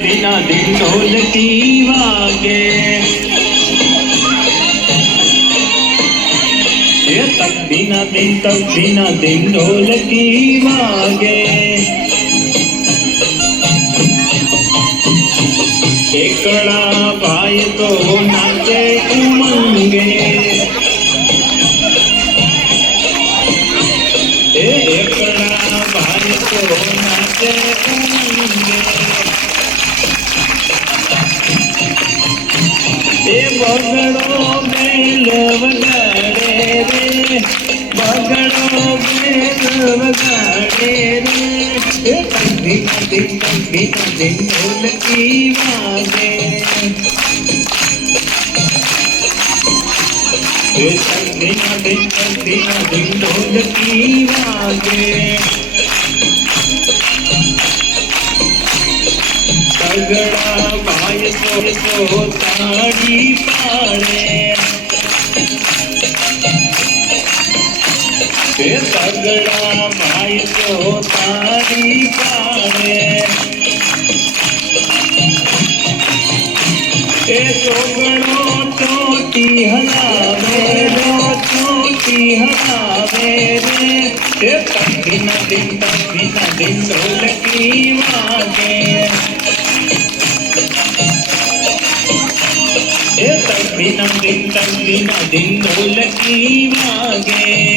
बिना दिन ढोलकी वागे ये तक बिना दिन ढोलकी वागे एकड़ा भाई तो नाचे उमंगे एकड़ा भाई तो नाचे उमंगे बगड़ो बेल वगाड़े रे बगड़ो बेल वगाड़े रे दिन ढोलकी वागे दिन ढोलकी वागे तगड़ा भाई तो ताड़ी पाड़े तगड़ा भाई तो ताड़ी पाड़े चोगड़ो चोटी हलावे रो चोटी हलावे रे बिना दिन ढोलकी वागे बिना दिन ढोलकी वागे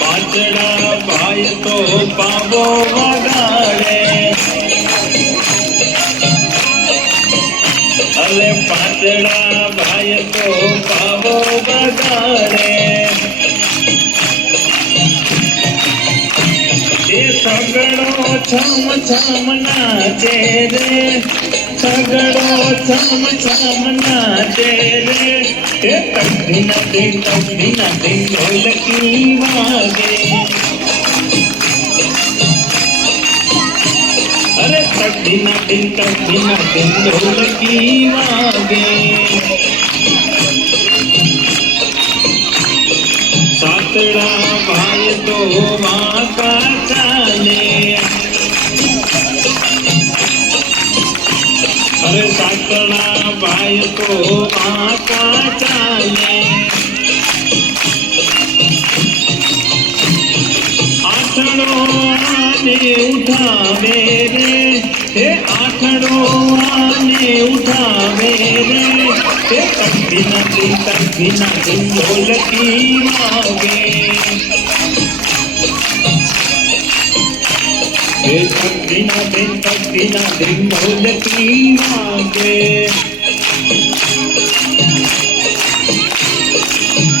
पाचड़ा भाई तो पावो वगाड़े अले पाचड़ा भाई तो पावो वगाड़े सगड़ो छम नाचे रे सगड़ो छम नाचे रे बिना दिन ढोलकी वागे अरे बिना दिन ढोलकी वागे सातड़ा भाई तो माँ का चाले अरे सातड़ा भाई तो माँ का चाले आठड़ो आने उठावे रे आठड़ो आने उठावे रे बिना दिन ढोलकी वागे बिना दिन ढोलकी वागे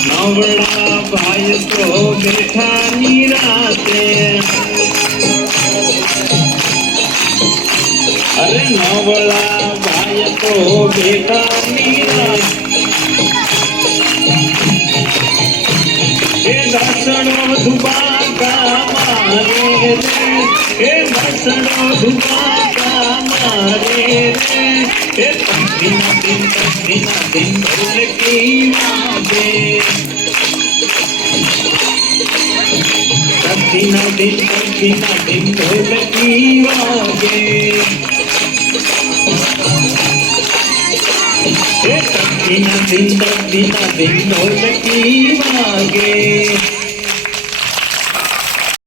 नवड़ा भाई तो बैठा निराते अरे नवड़ा भाई तो बैठा निराते दसड़ो धुबाका मारे रे दसड़ो धुबाका मारे रे बिना दिन ढोलकी वागे बिना दिन ढोलकी वागे बिना दिन ढोलकी वागे